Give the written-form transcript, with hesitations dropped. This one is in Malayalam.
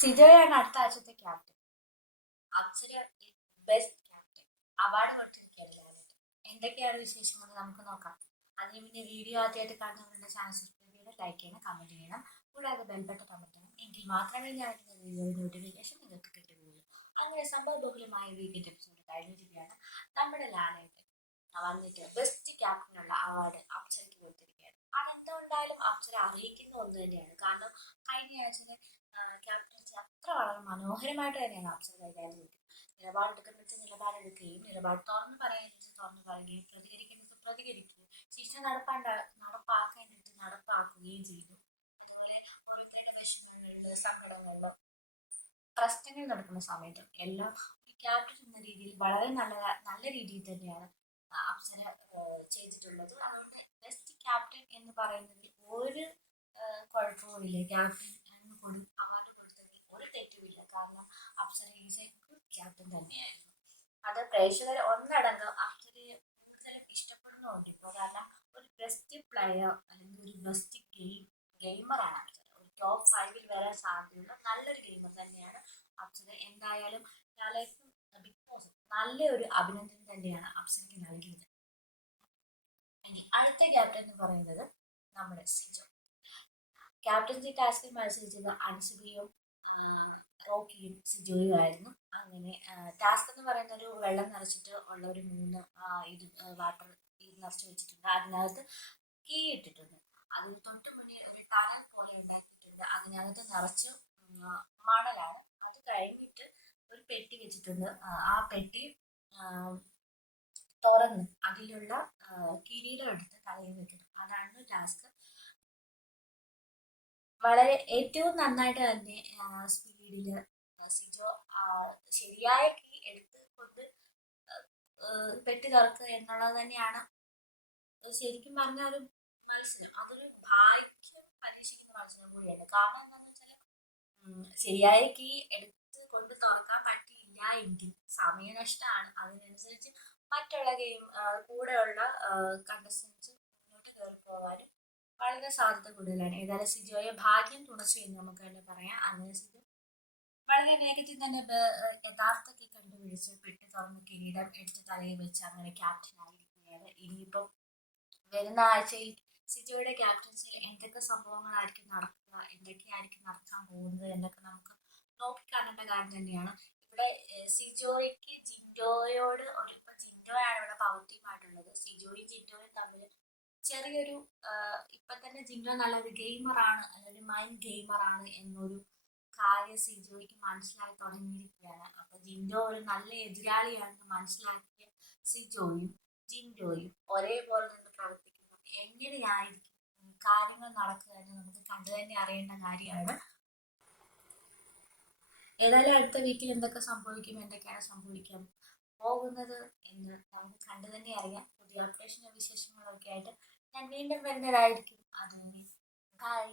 സിജോയാണ് അടുത്ത ആഴ്ചത്തെ captain. Apsara best captain award കൊടുത്തിരിക്കുകയാണ് ലാലേട്ടൻ. എന്തൊക്കെയാണ് വിശേഷങ്ങൾ നമുക്ക് നോക്കാം. അതിന് പിന്നെ വീഡിയോ ആദ്യമായിട്ട് കാണുന്നവരുടെ ചാനൽ സബ്സ്ക്രൈബ് ചെയ്യണം, ലൈക്ക് ചെയ്യണം, കമന്റ് ചെയ്യണം, കൂടാതെ ബെൽബട്ടൺ അമർത്തണം. എങ്കിൽ മാത്രമേ ഞാൻ വീഡിയോ നോട്ടിഫിക്കേഷൻ നിങ്ങൾക്ക് കിട്ടുകയുള്ളൂ. അങ്ങനെ സംഭവബഹുലമായ വീക്കെൻഡ് എപ്പിസോഡ് കഴിഞ്ഞിരിക്കുകയാണ്. നമ്മുടെ ലാലേട്ടൻ വന്നിട്ട് ബെസ്റ്റ് ക്യാപ്റ്റനുള്ള അവാർഡ് അപ്സരയ്ക്ക് കൊടുത്തിരിക്കുകയാണ്. അതെന്തുകൊണ്ടായാലും അപ്സര അറിയിക്കുന്ന ഒന്ന് തന്നെയാണ്. കാരണം കഴിഞ്ഞ ആഴ്ച ക്യാപ്റ്റൻസി അത്ര വളരെ മനോഹരമായിട്ട് തന്നെയാണ് അപ്സര കൈകാര്യം ചെയ്തത്. നിലപാടെടുക്കുന്നത് നിലപാടെടുക്കുകയും നിലപാട് തുറന്നു പറയുന്നത് തുറന്നു പറയുകയും പ്രതികരിക്കുന്നത് പ്രതികരിക്കുകയും ശിക്ഷ നടപ്പാക്കേണ്ടത് നടപ്പാക്കുകയും ചെയ്തു. അതുപോലെ ഓരോരുത്തരുടെ വിഷമങ്ങളില് സങ്കടങ്ങളില് പ്രശ്നങ്ങൾ നടക്കുന്ന സമയത്തും എല്ലാം ഒരു ക്യാപ്റ്റൻ എന്ന രീതിയിൽ വളരെ നല്ല രീതിയിൽ തന്നെയാണ് അപ്സര ചെയ്തിട്ടുള്ളത്. അതുകൊണ്ട് ബെസ്റ്റ് ക്യാപ്റ്റൻ എന്ന് പറയുന്നതിൽ ഒരു കുഴപ്പവുമില്ല. ക്യാപ്റ്റൻ എന്ന് കൂടി അവാർഡ് കൊടുത്തതിൽ ഒരു തെറ്റുമില്ല. കാരണം Apsara is A good captain തന്നെയായിരുന്നു. അത് പ്രേക്ഷകർ ഒന്നടങ്കം അപ്സരയെ കൂടുതലും ഇഷ്ടപ്പെടുന്നുണ്ട് ഇപ്പോൾ. കാരണം ഒരു ബെസ്റ്റ് പ്ലെയർ അല്ലെങ്കിൽ ഒരു ബെസ്റ്റ് ഗെയിമറാണ് അപ്സര. ഒരു ടോപ്പ് 5 വരാൻ സാധ്യതയുള്ള നല്ലൊരു ഗെയിമർ തന്നെയാണ് അപ്സര. എന്തായാലും ലാലേക്കും ബിഗ് ബോസും നല്ലൊരു അഭിനന്ദനം തന്നെയാണ് അപ്സരയ്ക്ക് നൽകിയത്. അടുത്ത ക്യാപ്റ്റൻ എന്ന് പറയുന്നത് നമ്മുടെ സിജോ. ക്യാപ്റ്റൻസി ടാസ്കിൽ മത്സരിച്ചത് അൻസിബയും റോക്കിയും സിജോയും ആയിരുന്നു. അങ്ങനെ ടാസ്ക് എന്ന് പറയുന്ന ഒരു വെള്ളം നിറച്ചിട്ട് ഉള്ള ഒരു 3 വാട്ടർ നിറച്ച് വെച്ചിട്ടുണ്ട്. അതിനകത്ത് കീ ഇട്ടിട്ടുണ്ട്. അതിന് തൊട്ട് മുന്നേ ഒരു ടനൽ പോലെ ഉണ്ടാക്കിയിട്ടുണ്ട്. അതിനകത്ത് നിറച്ച് മണലാണ്. അത് കഴിഞ്ഞിട്ട് ഒരു പെട്ടി വെച്ചിട്ടുണ്ട്. ആ പെട്ടി തുറന്ന് അതിലുള്ള കിരീടം എടുത്ത് തലയിൽ വെക്കണം. അതാണ് ടാസ്ക്. വളരെ ഏറ്റവും നന്നായിട്ട് തന്നെ സ്പീഡില് സിജോ ശരിയായ കീ എടുത്ത് കൊണ്ട് പെട്ടി തുറക്കുക എന്നുള്ളത് തന്നെയാണ് ശരിക്കും പറഞ്ഞ ഒരു മത്സരം. അതൊരു ഭാഗ്യം പരീക്ഷിക്കുന്ന മത്സരം കൂടിയാണ്. കാരണം എന്താണെന്ന് വെച്ചാൽ ശരിയായ കീ എടുത്ത് കൊണ്ട് തുറക്കാൻ പറ്റിയില്ല എങ്കിൽ സമയനഷ്ടമാണ്. അതിനനുസരിച്ച് മറ്റുള്ള കൂടെയുള്ള കണ്ടസ്റ്റൻസ് മുന്നോട്ട് കയറി പോകാനും വളരെ സാധ്യത കൂടുതലാണ്. ഏതായാലും സിജോയെ ഭാഗ്യം തുണച്ചു എന്ന് നമുക്ക് തന്നെ പറയാം. അങ്ങനെ സിജോ വളരെ വേഗത്തിൽ തന്നെ യഥാർത്ഥ കീ കണ്ടുപിടിച്ച് പെട്ടി തുറന്ന് കിരീടം എടുത്ത് തലയിൽ വെച്ച് അങ്ങനെ ക്യാപ്റ്റൻ ആയിരിക്കുകയാണ്. ഇനിയിപ്പം വരുന്ന ആഴ്ചയിൽ സിജോയുടെ ക്യാപ്റ്റൻസിൽ എന്തൊക്കെ സംഭവങ്ങളായിരിക്കും നടക്കുക, എന്തൊക്കെയായിരിക്കും നടക്കാൻ പോകുന്നത് എന്നൊക്കെ നമുക്ക് നോക്കിക്കാണേണ്ട കാര്യം തന്നെയാണ്. ഇവിടെ സിജോയ്ക്ക് ജിൻഡോയോട് ഇപ്പൊ ജിൻഡോയാണ് ഇവിടെ പവർ ടീമായിട്ടുള്ളത്. സിജോയും ജിൻഡോയും തമ്മിൽ ചെറിയൊരു ഇപ്പൊ തന്നെ ജിൻഡോ നല്ലൊരു ഗെയിമറാണ്, നല്ലൊരു മൈൻഡ് ഗെയിമറാണ് എന്നൊരു കാര്യം സിജോയ്ക്ക് മനസ്സിലായി തുടങ്ങിയിരിക്കുകയാണ്. അപ്പൊ ജിൻഡോ ഒരു നല്ല എതിരാളിയാണെന്ന് മനസ്സിലാക്കിയ സിജോയും ജിൻഡോയും ഒരേപോലെ നിന്ന് പ്രവർത്തിക്കുന്നു. എങ്ങനെയായിരിക്കും കാര്യങ്ങൾ നടക്കുക എന്ന് നമുക്ക് കണ്ടു തന്നെ അറിയേണ്ട കാര്യമാണ്. ഏതായാലും അടുത്ത വീക്കിൽ എന്തൊക്കെ സംഭവിക്കും, എന്തൊക്കെയാണ് സംഭവിക്കാൻ പോകുന്നത് എന്ന് നമുക്ക് കണ്ടു തന്നെ അറിയാം. പുതിയ അപ്ഡേഷനും വിശേഷങ്ങളൊക്കെ ആയിട്ട് ഞാൻ വീണ്ടും വരുന്നതായിരിക്കും. അതുവരെ ബൈ.